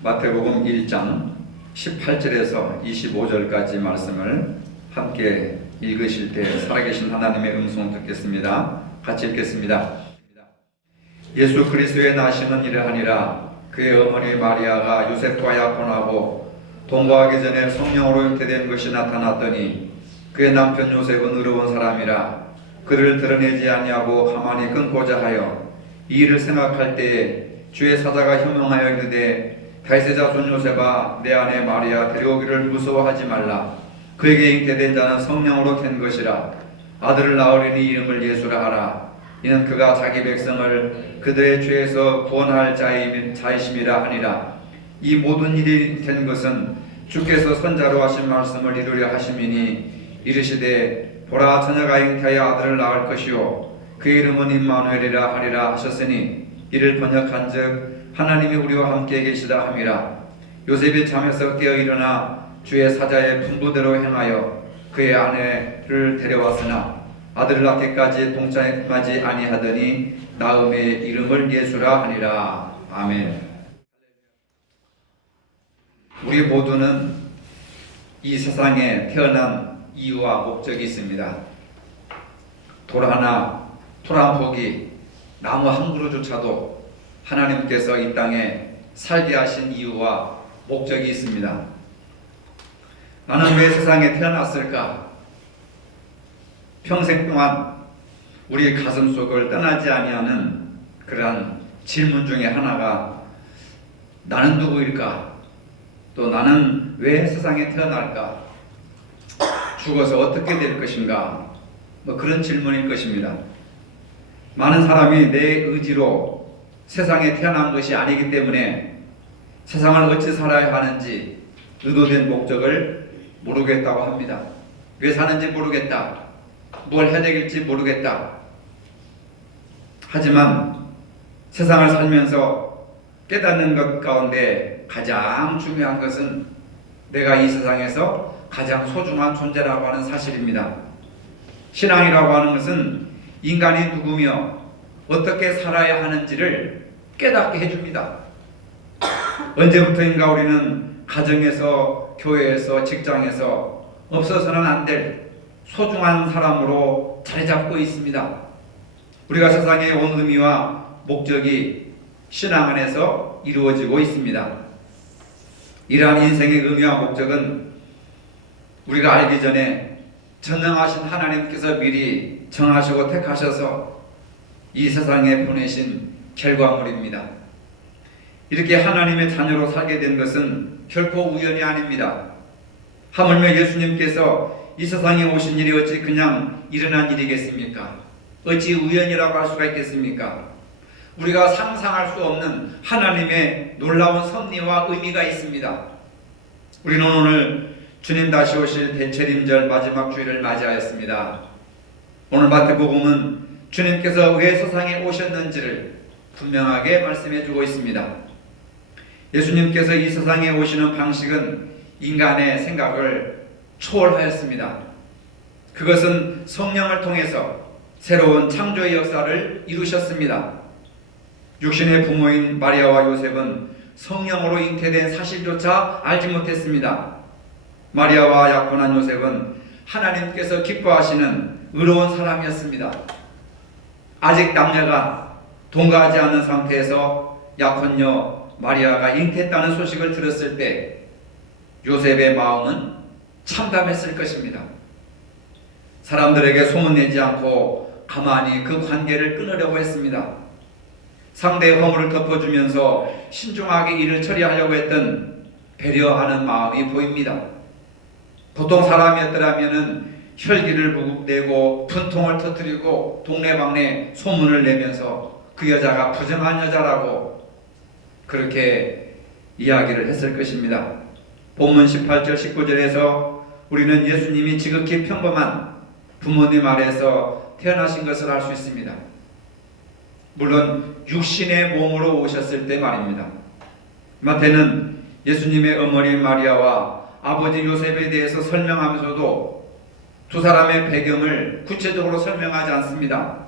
마태복음 1장 18절에서 25절까지 말씀을 함께 읽으실 때 살아계신 하나님의 음성 듣겠습니다. 같이 읽겠습니다. 예수 그리스도의 나심은 이러하니라. 그의 어머니 마리아가 요셉과 약혼하고 동거하기 전에 성령으로 잉태된 것이 나타났더니 그의 남편 요셉은 의로운 사람이라 그를 드러내지 아니하고 가만히 끊고자 하여 이 일을 생각할 때에 주의 사자가 현명하여 이르되 다윗의 자손 요셉아, 내 아내 마리아 데려오기를 무서워하지 말라. 그에게 잉태된 자는 성령으로 된 것이라. 아들을 낳으리니 이름을 예수라 하라. 이는 그가 자기 백성을 그들의 죄에서 구원할 자이심이라 하니라. 이 모든 일이 된 것은 주께서 선자로 하신 말씀을 이루려 하심이니 이르시되 보라, 처녀가 잉태하여 아들을 낳을 것이요 그의 이름은 임마누엘이라 하리라 하셨으니 이를 번역한즉 하나님이 우리와 함께 계시다 함이라. 요셉이 잠에서 깨어 일어나 주의 사자의 분부대로 행하여 그의 아내를 데려왔으나 아들을 낳기까지 동참하지 아니하더니 나음의 이름을 예수라 하니라. 아멘. 우리 모두는 이 세상에 태어난 이유와 목적이 있습니다. 돌 하나, 풀 한 포기, 나무 한 그루조차도 하나님께서 이 땅에 살게 하신 이유와 목적이 있습니다. 나는 왜 세상에 태어났을까? 평생 동안 우리 가슴 속을 떠나지 아니하는 그러한 질문 중에 하나가 나는 누구일까? 또 나는 왜 세상에 태어날까? 죽어서 어떻게 될 것인가? 그런 질문일 것입니다. 많은 사람이 내 의지로 세상에 태어난 것이 아니기 때문에 세상을 어찌 살아야 하는지 의도된 목적을 모르겠다고 합니다. 왜 사는지 모르겠다. 뭘 해야 되길지 모르겠다. 하지만 세상을 살면서 깨닫는 것 가운데 가장 중요한 것은 내가 이 세상에서 가장 소중한 존재라고 하는 사실입니다. 신앙이라고 하는 것은 인간이 누구며 어떻게 살아야 하는지를 깨닫게 해줍니다. 언제부터인가 우리는 가정에서, 교회에서, 직장에서 없어서는 안 될 소중한 사람으로 자리 잡고 있습니다. 우리가 세상에 온 의미와 목적이 신앙 안에서 이루어지고 있습니다. 이러한 인생의 의미와 목적은 우리가 알기 전에 전능하신 하나님께서 미리 정하시고 택하셔서 이 세상에 보내신 결과물입니다. 이렇게 하나님의 자녀로 살게 된 것은 결코 우연이 아닙니다. 하물며 예수님께서 이 세상에 오신 일이 어찌 그냥 일어난 일이겠습니까? 어찌 우연이라고 할 수가 있겠습니까? 우리가 상상할 수 없는 하나님의 놀라운 섭리와 의미가 있습니다. 우리는 오늘 주님 다시 오실 대체림절 마지막 주일을 맞이하였습니다. 오늘 마태복음은 주님께서 왜 세상에 오셨는지를 분명하게 말씀해 주고 있습니다. 예수님께서 이 세상에 오시는 방식은 인간의 생각을 초월하였습니다. 그것은 성령을 통해서 새로운 창조의 역사를 이루셨습니다. 육신의 부모인 마리아와 요셉은 성령으로 잉태된 사실조차 알지 못했습니다. 마리아와 약혼한 요셉은 하나님께서 기뻐하시는 의로운 사람이었습니다. 아직 남녀가 동거하지 않은 상태에서 약혼녀 마리아가 잉태했다는 소식을 들었을 때 요셉의 마음은 참담했을 것입니다. 사람들에게 소문내지 않고 가만히 그 관계를 끊으려고 했습니다. 상대의 허물을 덮어주면서 신중하게 일을 처리하려고 했던 배려하는 마음이 보입니다. 보통 사람이었더라면 혈기를 내고 분통을 터뜨리고 동네방네 소문을 내면서 그 여자가 부정한 여자라고 그렇게 이야기를 했을 것입니다. 본문 18절 19절에서 우리는 예수님이 지극히 평범한 부모님 아래에서 태어나신 것을 알 수 있습니다. 물론 육신의 몸으로 오셨을 때 말입니다. 마태는 예수님의 어머니 마리아와 아버지 요셉에 대해서 설명하면서도 두 사람의 배경을 구체적으로 설명하지 않습니다.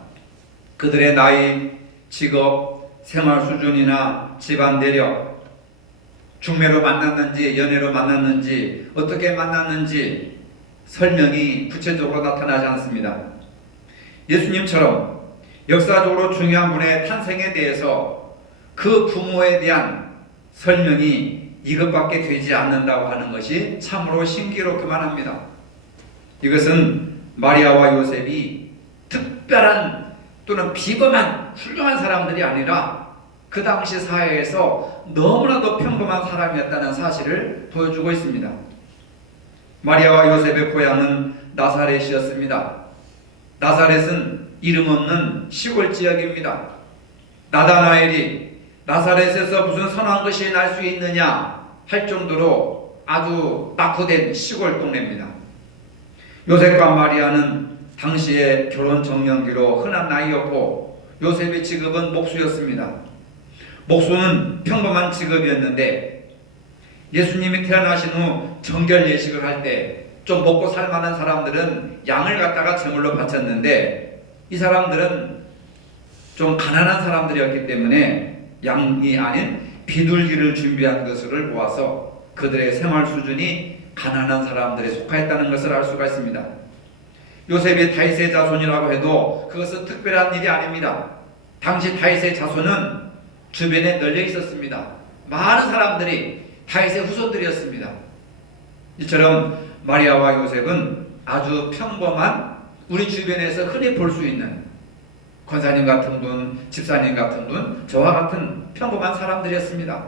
그들의 나이, 직업, 생활 수준이나 집안 내력, 중매로 만났는지 연애로 만났는지 어떻게 만났는지 설명이 구체적으로 나타나지 않습니다. 예수님처럼 역사적으로 중요한 분의 탄생에 대해서 그 부모에 대한 설명이 이것밖에 되지 않는다고 하는 것이 참으로 신기롭기만 합니다. 이것은 마리아와 요셉이 특별한 또는 비범한 훌륭한 사람들이 아니라 그 당시 사회에서 너무나도 평범한 사람이었다는 사실을 보여주고 있습니다. 마리아와 요셉의 고향은 나사렛이었습니다. 나사렛은 이름 없는 시골 지역입니다. 나다나엘이 나사렛에서 무슨 선한 것이 날 수 있느냐 할 정도로 아주 낙후된 시골 동네입니다. 요셉과 마리아는 당시의 결혼 정년기로 흔한 나이였고 요셉의 직업은 목수였습니다. 목수는 평범한 직업이었는데 예수님이 태어나신 후 정결 예식을 할 때 좀 먹고 살만한 사람들은 양을 갖다가 제물로 바쳤는데 이 사람들은 좀 가난한 사람들이었기 때문에 양이 아닌 비둘기를 준비한 것을 보아서 그들의 생활 수준이 가난한 사람들에 속하였다는 것을 알 수가 있습니다. 요셉이 다윗의 자손이라고 해도 그것은 특별한 일이 아닙니다. 당시 다윗의 자손은 주변에 널려 있었습니다. 많은 사람들이 다윗의 후손들이었습니다. 이처럼 마리아와 요셉은 아주 평범한 우리 주변에서 흔히 볼 수 있는 권사님 같은 분, 집사님 같은 분, 저와 같은 평범한 사람들이었습니다.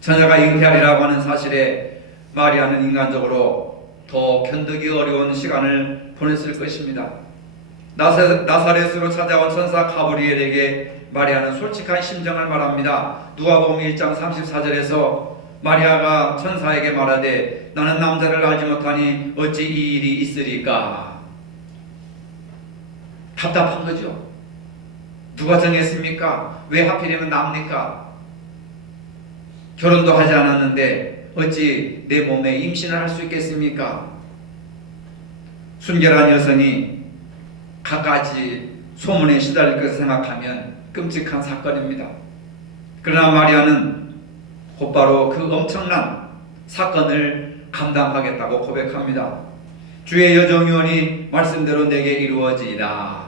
처녀가 잉태하리라고 하는 사실에 마리아는 인간적으로 더 견디기 어려운 시간을 보냈을 것입니다. 나사렛으로 찾아온 천사 가브리엘에게 마리아는 솔직한 심정을 말합니다. 누가복음 1장 34절에서 마리아가 천사에게 말하되 나는 남자를 알지 못하니 어찌 이 일이 있으리까? 답답한 거죠. 누가 정했습니까? 왜 하필이면 납니까? 결혼도 하지 않았는데 어찌 내 몸에 임신을 할 수 있겠습니까? 순결한 여성이 갖가지 소문에 시달릴 것을 생각하면 끔찍한 사건입니다. 그러나 마리아는 곧바로 그 엄청난 사건을 감당하겠다고 고백합니다. 주의 여정유언이 말씀대로 내게 이루어지이다.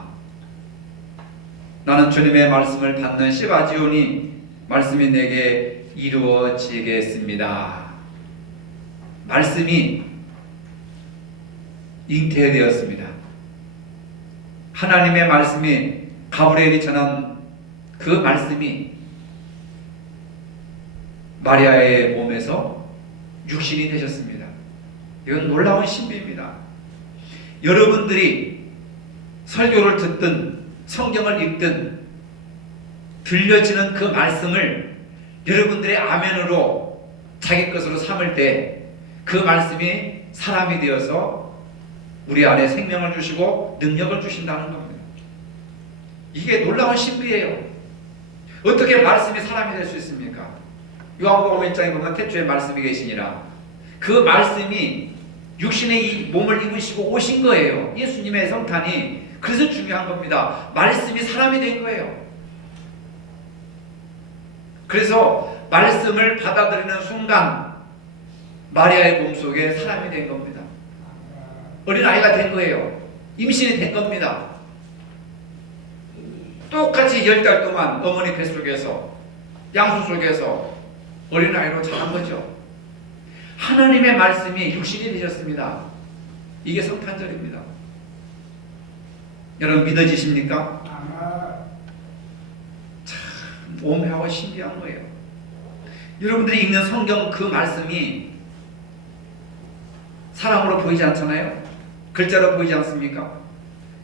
나는 주님의 말씀을 받는 시바지오니 말씀이 내게 이루어지겠습니다. 말씀이 잉태되었습니다. 하나님의 말씀이 가브리엘이 전한 그 말씀이 마리아의 몸에서 육신이 되셨습니다. 이건 놀라운 신비입니다. 여러분들이 설교를 듣든 성경을 읽든 들려지는 그 말씀을 여러분들의 아멘으로 자기 것으로 삼을 때 그 말씀이 사람이 되어서 우리 안에 생명을 주시고 능력을 주신다는 겁니다. 이게 놀라운 신비예요. 어떻게 말씀이 사람이 될 수 있습니까? 요한복음 1장에 보면 태초에 말씀이 계시니라. 그 말씀이 육신의 이 몸을 입으시고 오신 거예요. 예수님의 성탄이 그래서 중요한 겁니다. 말씀이 사람이 된 거예요. 그래서 말씀을 받아들이는 순간 마리아의 몸속에 사람이 된 겁니다. 어린아이가 된 거예요. 임신이 된 겁니다. 똑같이 10달 동안 어머니 뱃속에서 양수 속에서 어린아이로 자란 거죠. 하나님의 말씀이 육신이 되셨습니다. 이게 성탄절입니다. 여러분 믿어지십니까? 참 오묘하고 신기한 거예요. 여러분들이 읽는 성경 그 말씀이 사람으로 보이지 않잖아요. 글자로 보이지 않습니까?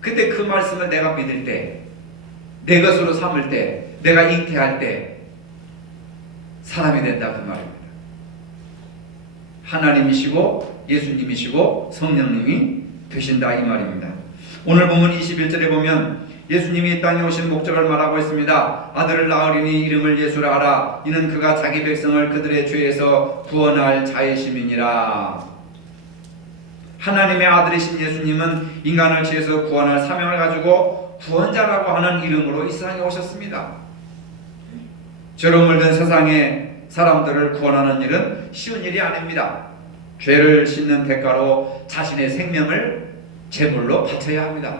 그때 그 말씀을 내가 믿을 때, 내 것으로 삼을 때, 내가 잉태할 때 사람이 된다 그 말입니다. 하나님이시고 예수님이시고 성령님이 되신다 이 말입니다. 오늘 본문 21절에 보면 예수님이 이 땅에 오신 목적을 말하고 있습니다. 아들을 낳으리니 이름을 예수라 하라. 이는 그가 자기 백성을 그들의 죄에서 구원할 자이심이니라. 하나님의 아들이신 예수님은 인간을 죄에서 구원할 사명을 가지고 구원자라고 하는 이름으로 이 세상에 오셨습니다. 죄로 물든 세상에 사람들을 구원하는 일은 쉬운 일이 아닙니다. 죄를 씻는 대가로 자신의 생명을 제물로 바쳐야 합니다.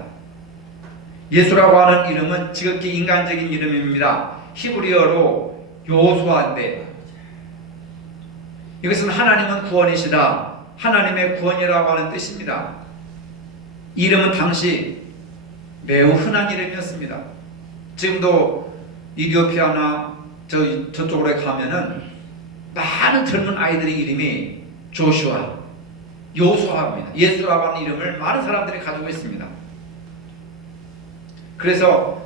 예수라고 하는 이름은 지극히 인간적인 이름입니다. 히브리어로 요호수아인데 이것은 하나님은 구원이시다, 하나님의 구원이라고 하는 뜻입니다. 이 이름은 당시 매우 흔한 이름이었습니다. 지금도 이디오피아나 저쪽으로 가면은 많은 젊은 아이들의 이름이 조슈아, 요수아입니다. 예수라고 하는 이름을 많은 사람들이 가지고 있습니다. 그래서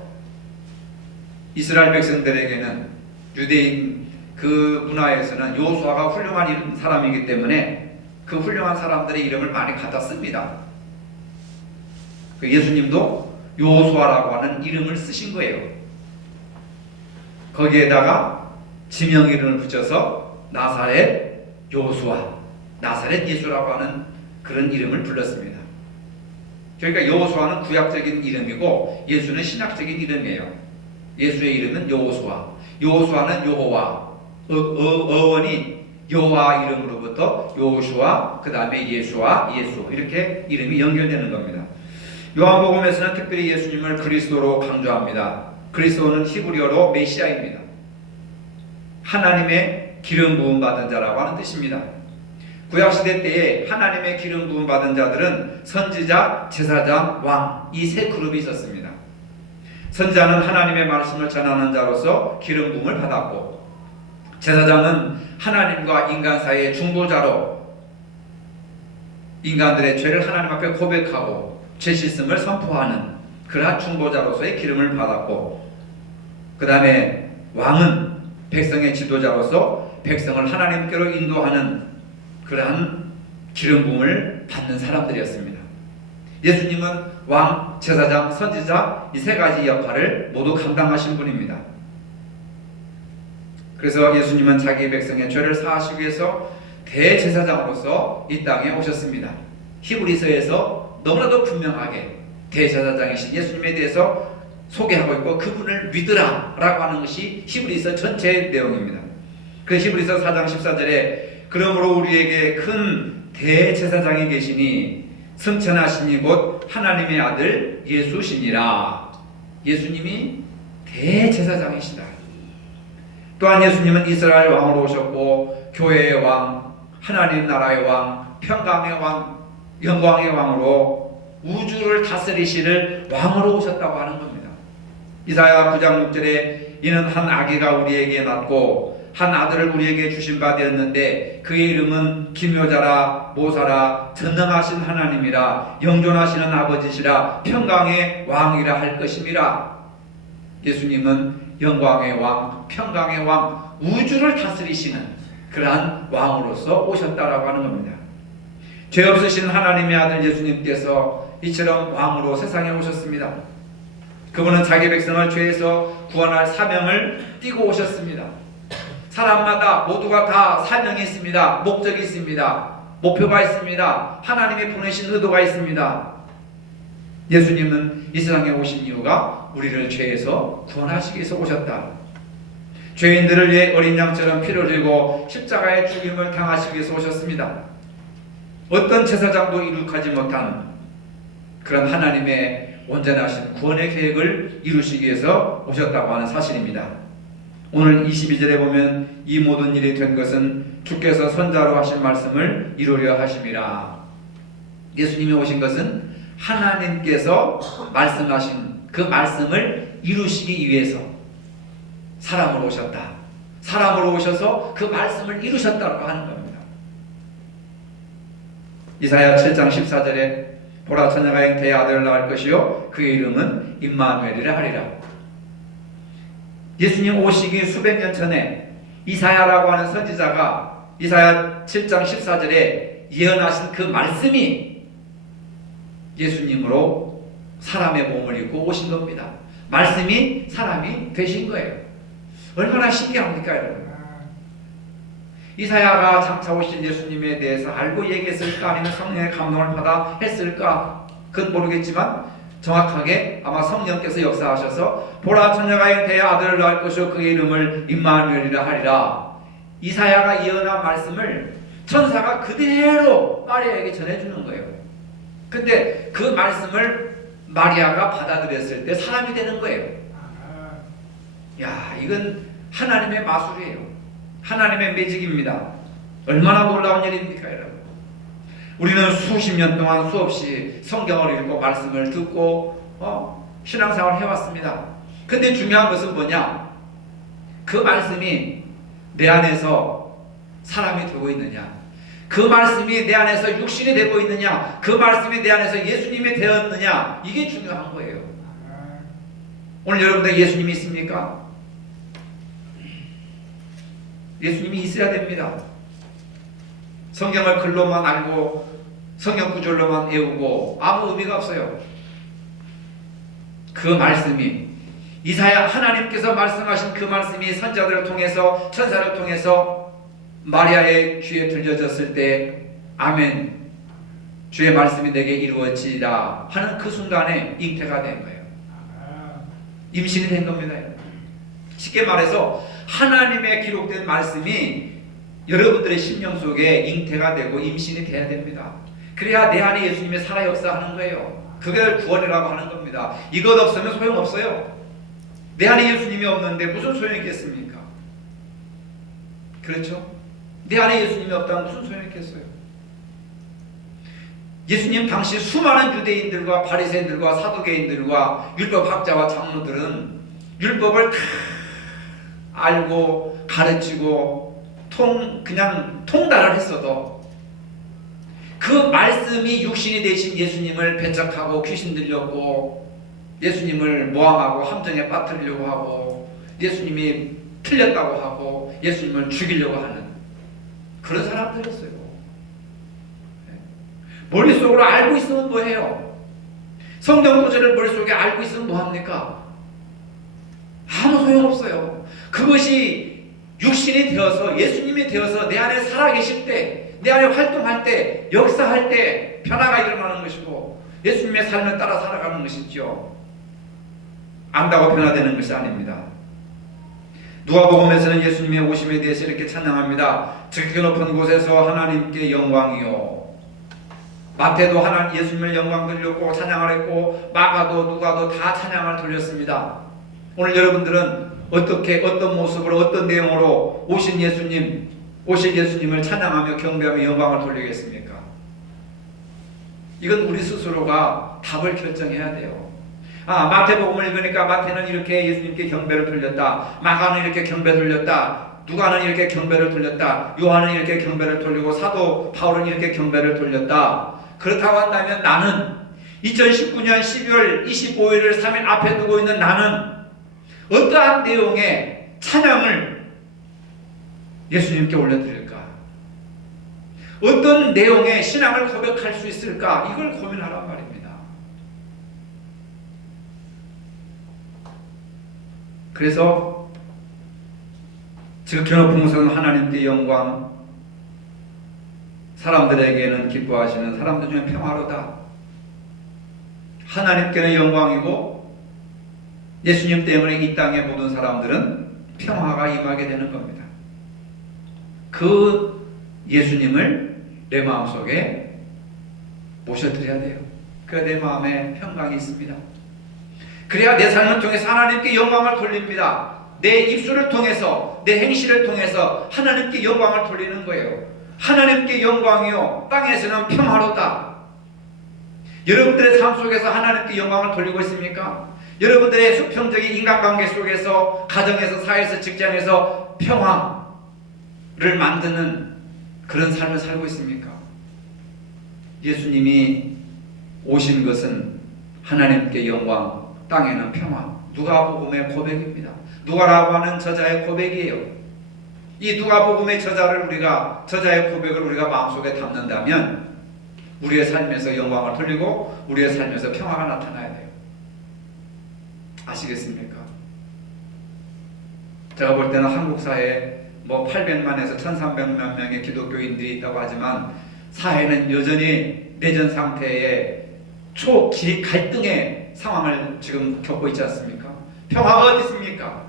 이스라엘 백성들에게는 유대인 그 문화에서는 요수아가 훌륭한 사람이기 때문에 그 훌륭한 사람들의 이름을 많이 갖다 씁니다. 예수님도 요수아라고 하는 이름을 쓰신 거예요. 거기에다가 지명 이름을 붙여서 나사렛 요수아, 나사렛 예수라고 하는 그런 이름을 불렀습니다. 그러니까 여호수아는 구약적인 이름이고 예수는 신약적인 이름이에요. 예수의 이름은 여호수아, 여호수아는 여호와, 어원이 여호와 이름으로부터 여호수아, 그 다음에 예수와 예수, 이렇게 이름이 연결되는 겁니다. 요한복음에서는 특별히 예수님을 그리스도로 강조합니다. 그리스도는 히브리어로 메시아입니다. 하나님의 기름 부음 받은 자라고 하는 뜻입니다. 구약시대 때에 하나님의 기름 부음 받은 자들은 선지자, 제사장, 왕, 이 세 그룹이 있었습니다. 선지자는 하나님의 말씀을 전하는 자로서 기름 부음을 받았고, 제사장은 하나님과 인간 사이의 중보자로 인간들의 죄를 하나님 앞에 고백하고 죄 씻음을 선포하는 그러한 중보자로서의 기름을 받았고, 그 다음에 왕은 백성의 지도자로서 백성을 하나님께로 인도하는 그러한 기름 부음을 받는 사람들이었습니다. 예수님은 왕, 제사장, 선지자 이 세 가지 역할을 모두 감당하신 분입니다. 그래서 예수님은 자기 백성의 죄를 사하시기 위해서 대제사장으로서 이 땅에 오셨습니다. 히브리서에서 너무나도 분명하게 대제사장이신 예수님에 대해서 소개하고 있고 그분을 믿으라 라고 하는 것이 히브리서 전체의 내용입니다. 그래서 히브리서 4장 14절에 그러므로 우리에게 큰 대제사장이 계시니 승천하시니 곧 하나님의 아들 예수시니라. 예수님이 대제사장이시다. 또한 예수님은 이스라엘 왕으로 오셨고 교회의 왕, 하나님 나라의 왕, 평강의 왕, 영광의 왕으로 우주를 다스리시는 왕으로 오셨다고 하는 겁니다. 이사야 9장 6절에 이는 한 아기가 우리에게 낳고 한 아들을 우리에게 주신 바 되었는데 그의 이름은 기묘자라 모사라 전능하신 하나님이라 영존하시는 아버지시라 평강의 왕이라 할 것임이라. 예수님은 영광의 왕, 평강의 왕, 우주를 다스리시는 그러한 왕으로서 오셨다라고 하는 겁니다. 죄 없으신 하나님의 아들 예수님께서 이처럼 왕으로 세상에 오셨습니다. 그분은 자기 백성을 죄에서 구원할 사명을 띠고 오셨습니다. 사람마다 모두가 다 사명이 있습니다. 목적이 있습니다. 목표가 있습니다. 하나님이 보내신 의도가 있습니다. 예수님은 이 세상에 오신 이유가 우리를 죄에서 구원하시기 위해서 오셨다. 죄인들을 위해 어린 양처럼 피를 흘리고 십자가의 죽임을 당하시기 위해서 오셨습니다. 어떤 제사장도 이룩하지 못한 그런 하나님의 온전하신 구원의 계획을 이루시기 위해서 오셨다고 하는 사실입니다. 오늘 22절에 보면 이 모든 일이 된 것은 주께서 선자로 하신 말씀을 이루려 하심이라. 예수님이 오신 것은 하나님께서 말씀하신 그 말씀을 이루시기 위해서 사람으로 오셨다. 사람으로 오셔서 그 말씀을 이루셨다고 하는 겁니다. 이사야 7장 14절에 보라 처녀가 잉태의 아들을 낳을 것이요 그의 이름은 임마누엘이라 하리라. 예수님 오시기 수백 년 전에 이사야라고 하는 선지자가 이사야 7장 14절에 예언하신 그 말씀이 예수님으로 사람의 몸을 입고 오신 겁니다. 말씀이 사람이 되신 거예요. 얼마나 신기합니까 여러분? 이사야가 장차 오신 예수님에 대해서 알고 얘기했을까 아니면 성령의 감동을 받아 했을까 그건 모르겠지만 정확하게 아마 성령께서 역사하셔서 보라 처녀가 잉태의 아들을 낳을 것이요 그의 이름을 임마누엘이라 하리라. 이사야가 예언한 말씀을 천사가 그대로 마리아에게 전해주는 거예요. 근데 그 말씀을 마리아가 받아들였을 때 사람이 되는 거예요. 야, 이건 하나님의 마술이에요. 하나님의 매직입니다. 얼마나 놀라운 일입니까, 여러분? 우리는 수십 년 동안 수없이 성경을 읽고 말씀을 듣고 신앙생활을 해왔습니다. 근데 중요한 것은 뭐냐? 그 말씀이 내 안에서 사람이 되고 있느냐? 그 말씀이 내 안에서 육신이 되고 있느냐? 그 말씀이 내 안에서 예수님이 되었느냐? 이게 중요한 거예요. 오늘 여러분들 예수님이 있습니까? 예수님이 있어야 됩니다. 성경을 글로만 알고 성경 구절로만 외우고 아무 의미가 없어요. 그 말씀이 이사야 하나님께서 말씀하신 그 말씀이 선지자들을 통해서 천사를 통해서 마리아의 귀에 들려졌을 때 아멘, 주의 말씀이 내게 이루어지리라 하는 그 순간에 잉태가 된 거예요. 임신이 된 겁니다. 쉽게 말해서 하나님의 기록된 말씀이 여러분들의 심령 속에 잉태가 되고 임신이 돼야 됩니다. 그래야 내 안에 예수님이 살아 역사하는 거예요. 그게 구원이라고 하는 겁니다. 이것 없으면 소용없어요. 내 안에 예수님이 없는데 무슨 소용이 있겠습니까? 그렇죠? 내 안에 예수님이 없다면 무슨 소용이 있겠어요? 예수님 당시 수많은 유대인들과 바리새인들과 사두개인들과 율법학자와 장로들은 율법을 다 알고 가르치고 그냥 통달을 했어도 그 말씀이 육신이 되신 예수님을 배척하고 귀신 들렸고 예수님을 모함하고 함정에 빠뜨리려고 하고 예수님이 틀렸다고 하고 예수님을 죽이려고 하는 그런 사람들이었어요. 머릿속으로 알고 있으면 뭐해요? 성경 구절을 머릿속에 알고 있으면 뭐합니까? 아무 소용없어요. 그것이 육신이 되어서 예수님이 되어서 내 안에 살아계실 때, 내 안에 활동할 때, 역사할 때 변화가 일어나는 것이고 예수님의 삶을 따라 살아가는 것이죠. 안다고 변화되는 것이 아닙니다. 누가복음에서는 예수님의 오심에 대해서 이렇게 찬양합니다. 지극히 높은 곳에서 하나님께 영광이요. 마태도 예수님을 영광 돌렸고 찬양을 했고 마가도 누가도 다 찬양을 돌렸습니다. 오늘 여러분들은 어떤 모습으로 어떤 내용으로 오신 예수님을 찬양하며 경배하며 영광을 돌리겠습니까? 이건 우리 스스로가 답을 결정해야 돼요. 마태복음을 읽으니까 마태는 이렇게 예수님께 경배를 돌렸다. 마가는 이렇게 경배 돌렸다. 누가는 이렇게 경배를 돌렸다. 요한은 이렇게 경배를 돌리고 사도 바울은 이렇게 경배를 돌렸다. 그렇다고 한다면 나는 2019년 12월 25일을 3일 앞에 두고 있는 나는 어떠한 내용의 찬양을 예수님께 올려드릴까? 어떤 내용의 신앙을 고백할 수 있을까? 이걸 고민하란 말입니다. 그래서 지극히 높은 곳은 하나님께 영광, 사람들에게는 기뻐하시는 사람들 중에 평화로다. 하나님께는 영광이고 예수님 때문에 이 땅의 모든 사람들은 평화가 임하게 되는 겁니다. 그 예수님을 내 마음속에 모셔드려야 돼요. 그래야 내 마음에 평강이 있습니다. 그래야 내 삶을 통해서 하나님께 영광을 돌립니다. 내 입술을 통해서 내 행실을 통해서 하나님께 영광을 돌리는 거예요. 하나님께 영광이요 땅에서는 평화로다. 여러분들의 삶 속에서 하나님께 영광을 돌리고 있습니까? 여러분들의 수평적인 인간관계 속에서 가정에서 사회에서 직장에서 평화를 만드는 그런 삶을 살고 있습니까? 예수님이 오신 것은 하나님께 영광, 땅에는 평화. 누가복음의 고백입니다. 누가라고 하는 저자의 고백이에요. 이 누가복음의 저자의 고백을 우리가 마음속에 담는다면 우리의 삶에서 영광을 돌리고 우리의 삶에서 평화가 나타나야 돼요. 아시겠습니까? 제가 볼 때는 한국 사회에 800만에서 1300만 명의 기독교인들이 있다고 하지만 사회는 여전히 내전 상태의 초기 갈등의 상황을 지금 겪고 있지 않습니까? 평화가 어디 있습니까?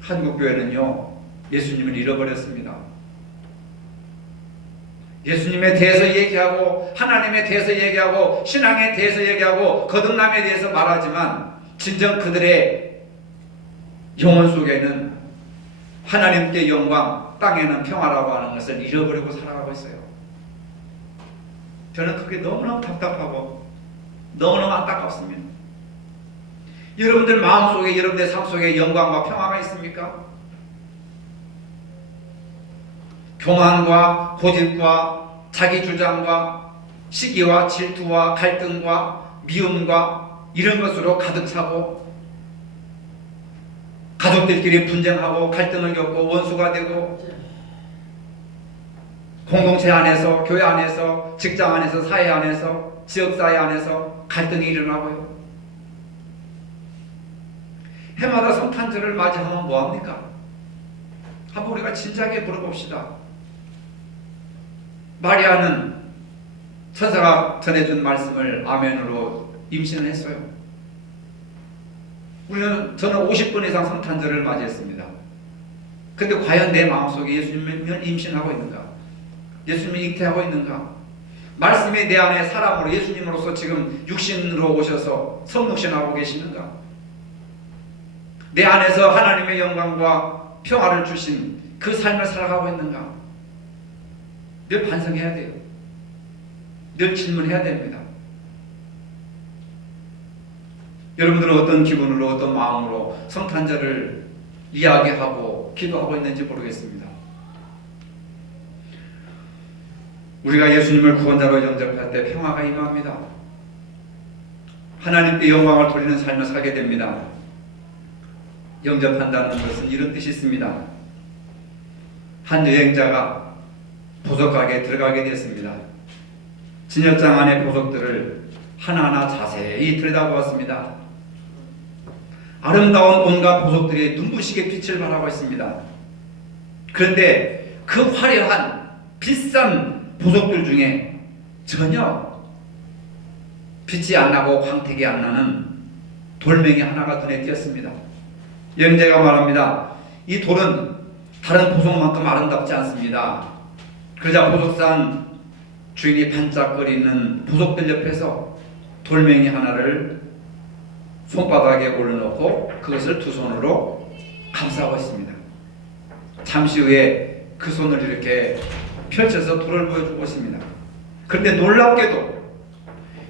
한국교회는요 예수님을 잃어버렸습니다. 예수님에 대해서 얘기하고 하나님에 대해서 얘기하고 신앙에 대해서 얘기하고 거듭남에 대해서 말하지만 진정 그들의 영혼 속에는 하나님께 영광, 땅에는 평화라고 하는 것을 잃어버리고 살아가고 있어요. 저는 그게 너무너무 답답하고 너무너무 안타깝습니다. 여러분들 마음속에, 여러분들 삶 속에 영광과 평화가 있습니까? 교만과 고집과 자기주장과 시기와 질투와 갈등과 미움과 이런 것으로 가득 차고 가족들끼리 분쟁하고 갈등을 겪고 원수가 되고 공동체 안에서, 교회 안에서, 직장 안에서, 사회 안에서, 지역사회 안에서 갈등이 일어나고요. 해마다 성탄절을 맞이하면 뭐합니까? 한번 우리가 진지하게 물어봅시다. 마리아는 천사가 전해준 말씀을 아멘으로 임신을 했어요. 저는 50번 이상 성탄절을 맞이했습니다. 근데 과연 내 마음속에 예수님은 임신하고 있는가? 예수님이 잉태하고 있는가? 말씀이 내 안에 사람으로 예수님으로서 지금 육신으로 오셔서 성육신하고 계시는가? 내 안에서 하나님의 영광과 평화를 주신 그 삶을 살아가고 있는가? 늘 반성해야 돼요. 늘 질문해야 됩니다. 여러분들은 어떤 기분으로 어떤 마음으로 성탄절을 이야기하고 기도하고 있는지 모르겠습니다. 우리가 예수님을 구원자로 영접할 때 평화가 임합니다. 하나님께 영광을 돌리는 삶을 살게 됩니다. 영접한다는 것은 이런 뜻이 있습니다. 한 여행자가 보석가게에 들어가게 됐습니다. 진열장 안의 보석들을 하나하나 자세히 들여다보았습니다. 아름다운 온갖 보석들이 눈부시게 빛을 발하고 있습니다. 그런데 그 화려한 비싼 보석들 중에 전혀 빛이 안 나고 광택이 안 나는 돌멩이 하나가 눈에 띄었습니다. 여행자가 말합니다. 이 돌은 다른 보석만큼 아름답지 않습니다. 그러자 보석산 주인이 반짝거리는 보석들 옆에서 돌멩이 하나를 손바닥에 올려놓고 그것을 두 손으로 감싸고 있습니다. 잠시 후에 그 손을 이렇게 펼쳐서 돌을 보여주고 있습니다. 그런데 놀랍게도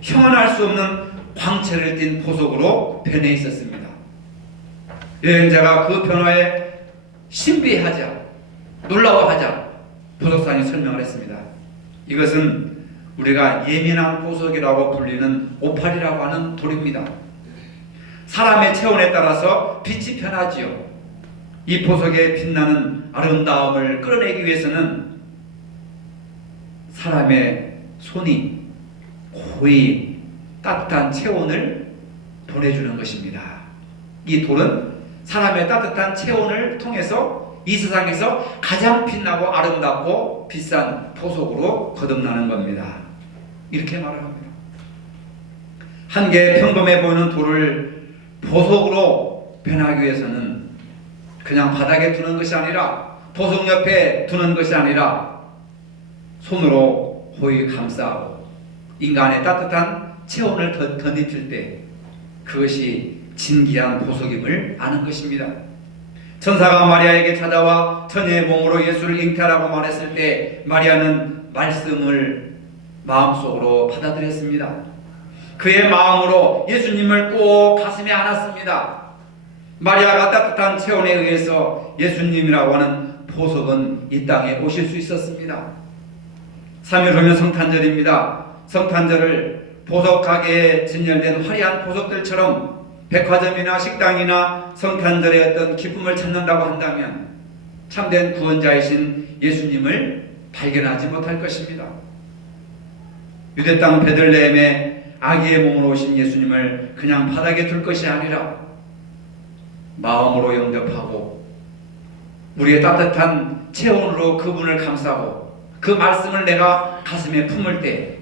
형언할 수 없는 광채를 띤 보석으로 변해 있었습니다. 여행자가 그 변화에 신비하자, 놀라워하자 보석산이 설명을 했습니다. 이것은 우리가 예민한 보석이라고 불리는 오팔이라고 하는 돌입니다. 사람의 체온에 따라서 빛이 변하지요. 이 보석에 빛나는 아름다움을 끌어내기 위해서는 사람의 손이 고이 따뜻한 체온을 보내주는 것입니다. 이 돌은 사람의 따뜻한 체온을 통해서 이 세상에서 가장 빛나고 아름답고 비싼 보석으로 거듭나는 겁니다. 이렇게 말을 합니다. 한 개의 평범해 보이는 돌을 보석으로 변하기 위해서는 그냥 바닥에 두는 것이 아니라 보석 옆에 두는 것이 아니라 손으로 호의 감싸고 인간의 따뜻한 체온을 덧입힐 때 그것이 진귀한 보석임을 아는 것입니다. 천사가 마리아에게 찾아와 처녀의 몸으로 예수를 잉태하라고 말했을 때 마리아는 말씀을 마음속으로 받아들였습니다. 그의 마음으로 예수님을 꼭 가슴에 안았습니다. 마리아가 따뜻한 체온에 의해서 예수님이라고 하는 보석은 이 땅에 오실 수 있었습니다. 3일 후면 성탄절입니다. 성탄절을 보석 가게에 진열된 화려한 보석들처럼 백화점이나 식당이나 성탄절의 어떤 기쁨을 찾는다고 한다면 참된 구원자이신 예수님을 발견하지 못할 것입니다. 유대 땅 베들레헴에 아기의 몸으로 오신 예수님을 그냥 바닥에 둘 것이 아니라 마음으로 영접하고 우리의 따뜻한 체온으로 그분을 감싸고 그 말씀을 내가 가슴에 품을 때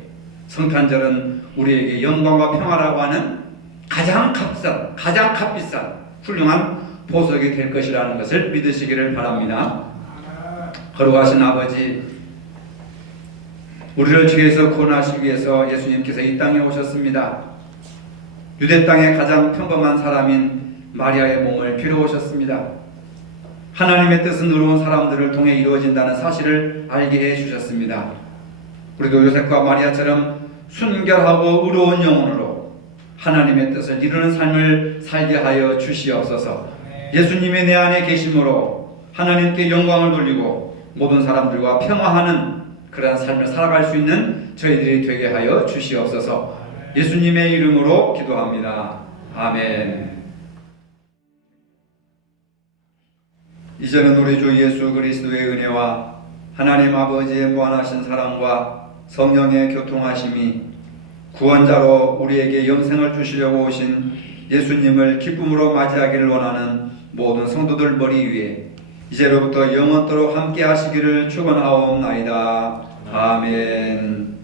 성탄절은 우리에게 영광과 평화라고 하는 가장 값비싼 훌륭한 보석이 될 것이라는 것을 믿으시기를 바랍니다. 거룩하신 아버지, 우리를 죄에서 구원하시기 위해서 예수님께서 이 땅에 오셨습니다. 유대 땅의 가장 평범한 사람인 마리아의 몸을 빌어 오셨습니다. 하나님의 뜻은 의로운 사람들을 통해 이루어진다는 사실을 알게 해 주셨습니다. 우리도 요셉과 마리아처럼 순결하고 의로운 영혼으로 하나님의 뜻을 이루는 삶을 살게 하여 주시옵소서. 예수님의 내 안에 계심으로 하나님께 영광을 돌리고 모든 사람들과 평화하는 그러한 삶을 살아갈 수 있는 저희들이 되게 하여 주시옵소서. 예수님의 이름으로 기도합니다. 아멘. 이제는 우리 주 예수 그리스도의 은혜와 하나님 아버지의 무한하신 사랑과 성령의 교통하심이 구원자로 우리에게 영생을 주시려고 오신 예수님을 기쁨으로 맞이하기를 원하는 모든 성도들 머리 위에 이제로부터 영원토록 함께 하시기를 축원하옵나이다. 아멘.